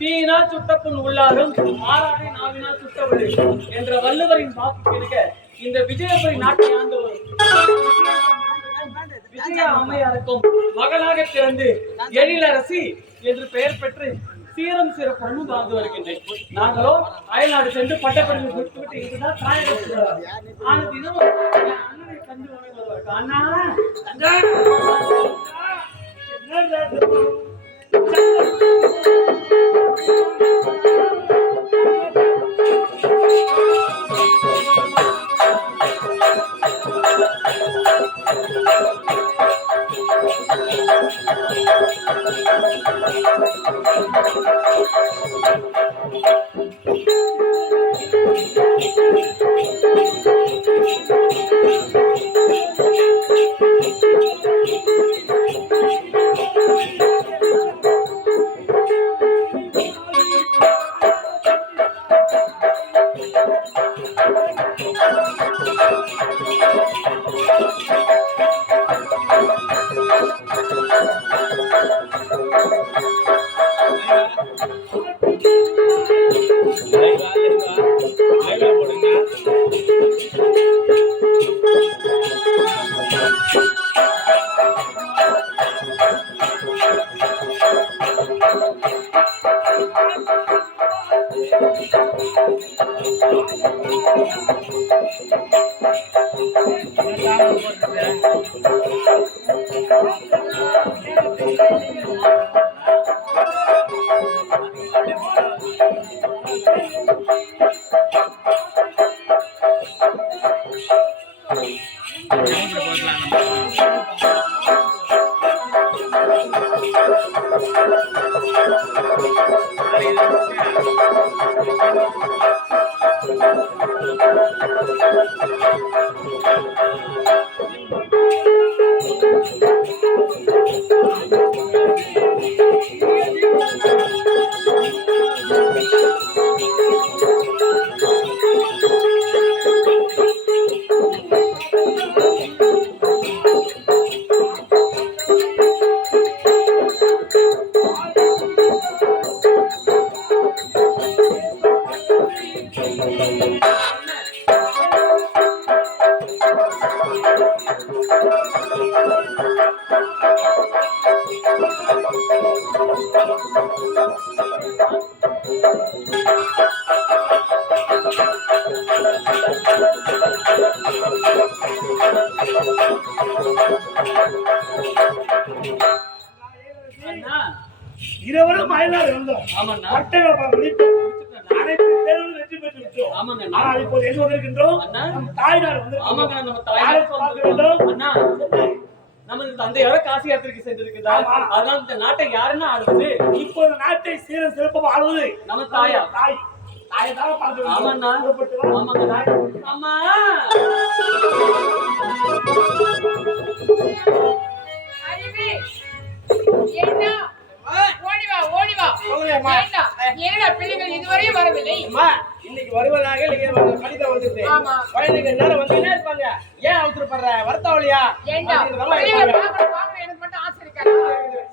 தீயினால் சுட்டப்புண் உள்ளாரும் மாறாடை நாவினால் சுட்டவில்லை என்ற வள்ளுவரின் வாக்கு கேட்க இந்த விஜயபுரி நாட்டை ஆண்டவர் விஜய அம்மையாருக்கும் மகளாக பிறந்து எழிலரசி என்று பெயர் பெற்று சீரம் சிறப்புடன் வாழ்ந்து வருகின்றேன். நாங்களோ அயல்நாடு சென்று பட்டப்படிப்பு கொடுத்துவிட்டு இதுதான் தாயகம். ஆன தினம் அண்ணனை கண்டு வருவார். அண்ணா இருவரும் அயலார் இருந்தோம். பட்டங்களை அனைத்து தேர்வுகளும் வெற்றி பெற்று விட்டோம். ஆனால் இப்போது எங்க வந்திருக்கின்றோம்? நம் தாய்நாடு நமது தந்தையோட காசி யாத்திரைக்கு சென்றிருக்கிறார். அதனால இந்த நாட்டை யாருன்னா ஆளுவது? இப்போது நாட்டை சீர சிறப்பாக ஆளுவது நம்ம தாயா. தாய் தாயை தான் பார்த்து. ஆமாண்ணா, ஆமாங்க. அம்மா இதுவரையும் வரவில்லை. இன்னைக்கு வருவதாக கடிதம் வந்துட்டு குழந்தைங்க நேரம் வந்துட்டே இருப்பாங்க. ஏன் அவசரப்படுற? வருத்தவழியா? எனக்கு மட்டும் ஆசை இருக்காது.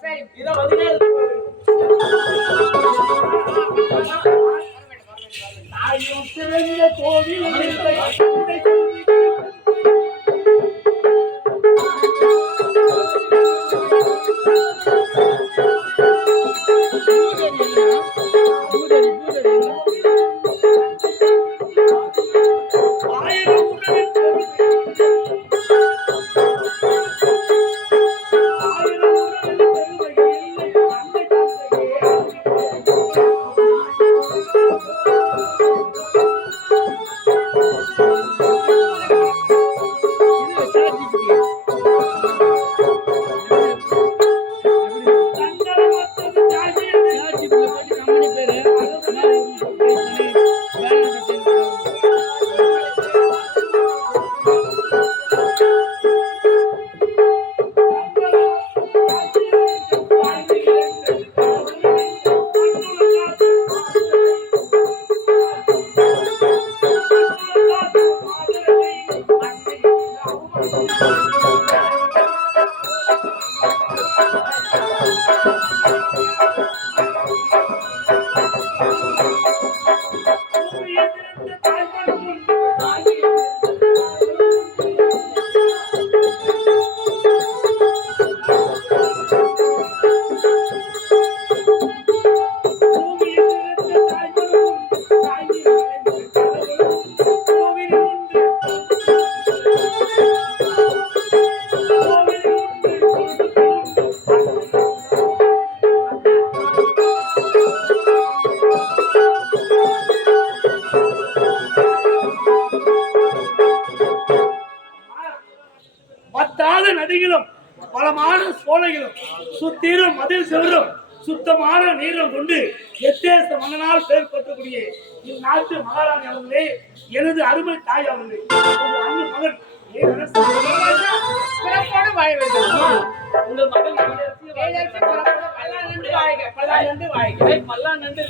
சரி, இதை வந்துட்டே தாயும் சிறந்த கோவில் நதிகளும் பலமான சோலைகளும் சுத்தீரும் மதில் செவரும் சுத்தமான நீரும் கொண்டு எத்தேச மன்னனால் பெயர் பெற்றக்கூடிய இந்நாட்டு மகாராணி அவர்களே, எனது அருமை தாய் அவர்களே, அன்பு மகன் சிறப்போடு வாழ வேண்டும். உங்கள் மகள்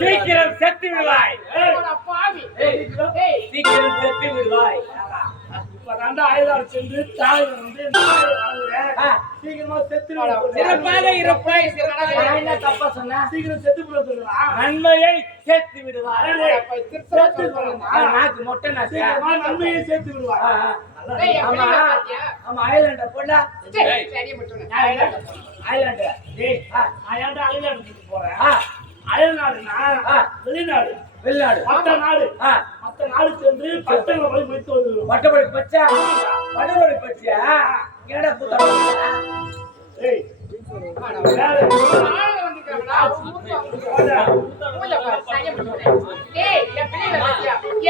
சீக்கிரம் செத்து விடுவாய். சீக்கிரம் செத்து விடுவாய். இப்பதாண்டா ஆயுதார் சென்று தாய் வந்து சீக்கிரமா செத்து தப்பா சொன்ன. சீக்கிரம் செத்து விட சொல்லுவா. நன்மையை சேர்த்து விடுவார். மொட்டை நன்மையை சேர்த்து விடுவார். ஆமா ஐலாண்ட போடா. ஐலாண்டு போறேன். அயல்நாடுனா வெளிநாடு. வெளிநாடு மற்ற நாடு சென்று பட்டங்களை போய் முடித்து வந்துடுவோம். பட்டப்படி பச்சா பட்டப்படி பச்சா கேடா பூத்தா. ஏய்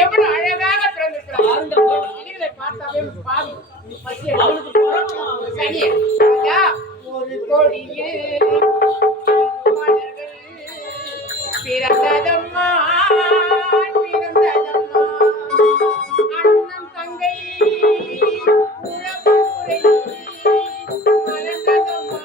எவ்வளவு அழகாக பிறந்திருக்கிறார். ஒரு கொடியில் பிறந்ததம்மா பிறந்ததம்மா அண்ணன் தங்கை உறவுரை மலர்ந்ததம்மா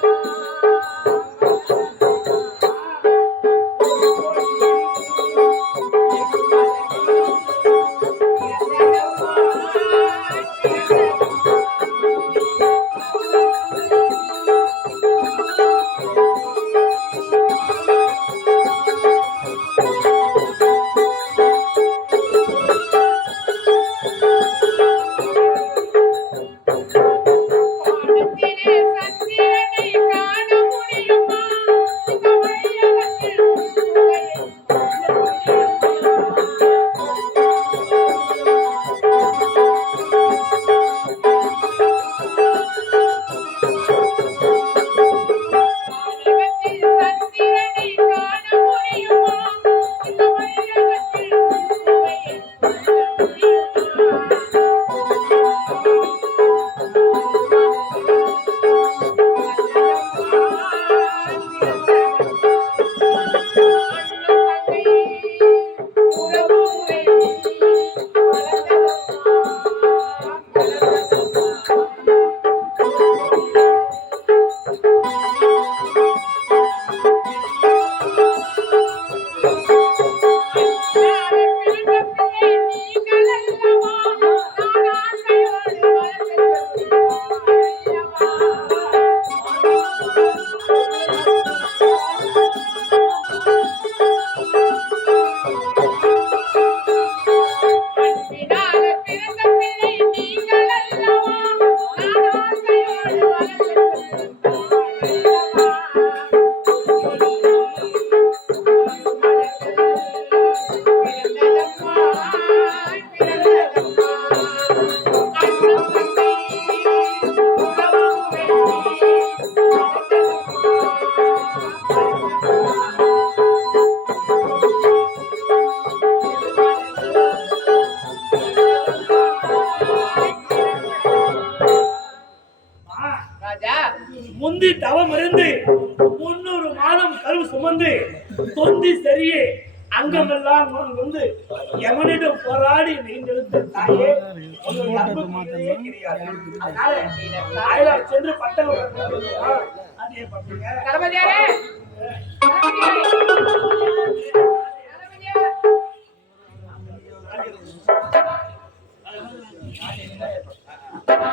ராஜா முந்தி தவம் இருந்து 300 மாதம் கரு சுமந்து தொந்தி சரியே அங்கமெல்லாம் வந்து எவனிடம் போராடி நீண்டெழுத்த தாயே உங்கள் அன்புக்குரிய கிடையாது. அதனால தாயார் சென்று பட்டம் அதே பட்டீங்க தளபதியாரே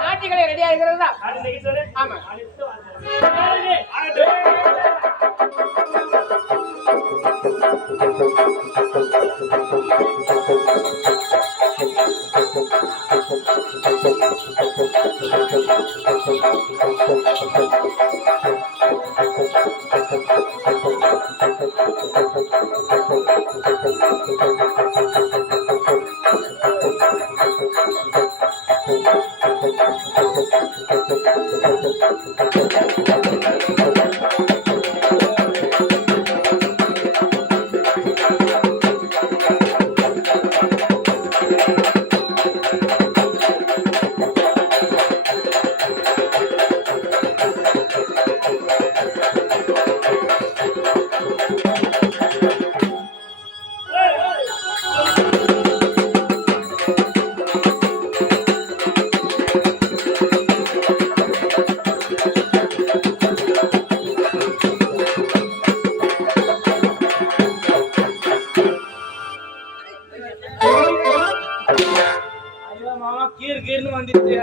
நாட்டிகளை ரெடியா இருக்கிறதா? ஆமா. கீர்னு வந்துச்சு.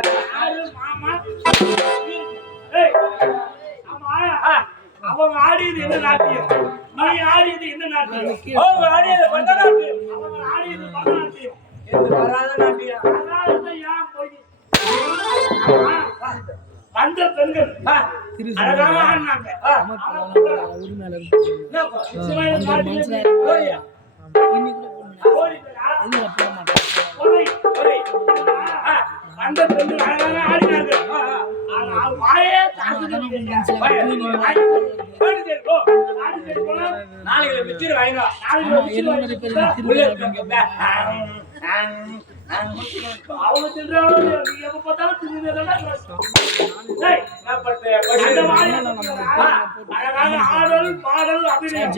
அவங்க ஆடியது என்ன நாட்டியம், நீ ஆடியது என்ன நாட்டியம்? அவங்க ஆடியது பரதநாட்டியம். அவங்க ஆடியது பரதநாட்டியம். எது வராத நாட்டியம். ஏன் போய் வந்த பெண்கள் அழகாக ஆடினாங்க. அந்த பெண்கள் அழகாக ஆடினார்கள். வாயே நாளைக்கு மிச்சர் வாங்கினா அவங்க தின்றாலும் நீ எப்ப பார்த்தாலும் அழகாக ஆடல் பாடல் அபிநயம்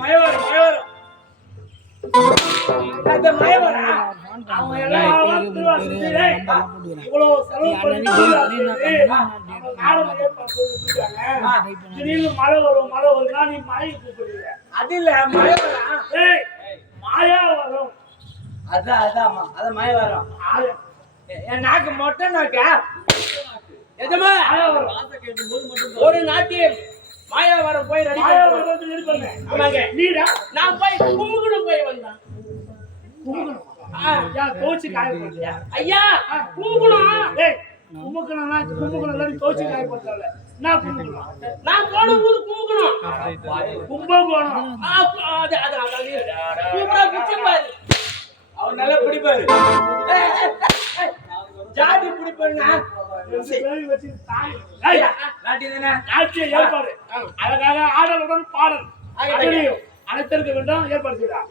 மயவரம் அவங்க எல்லாம் இவ்வளவு செலவு பண்ணி திடீர்னு மழை வரும்னா நீ மாயை கூப்பிடுவீங்க. அது இல்ல மயவரம். மாயா வரும். அதான் மயவரம். என் நாக்கு மொட்டை நாக்கா எஜமா ஒரு நாட்டியம் மாயாவரம் போய் ரெடி பண்ண. ஆமாங்க. நீடா நான் போய் கும்பகோணம் போய் வந்தேன். தோச்சு காய போட்டியா? ஐயா கும்பகோணம். கும்பகோணம் தோச்சு காய போட்டல. என்ன கும்பகோணம்? நான் போன ஊரு கும்பகோணம். கும்பகோணம் சூப்பரா பிடிச்சிருப்பாரு. அவர் நல்லா பிடிப்பாரு. ஜாதி பிடிப்பா ஏற்பாடு அழகாக ஆடலுடன் பாடல் அனைத்திருக்க வேண்டும். ஏற்பாடு செய்தார்.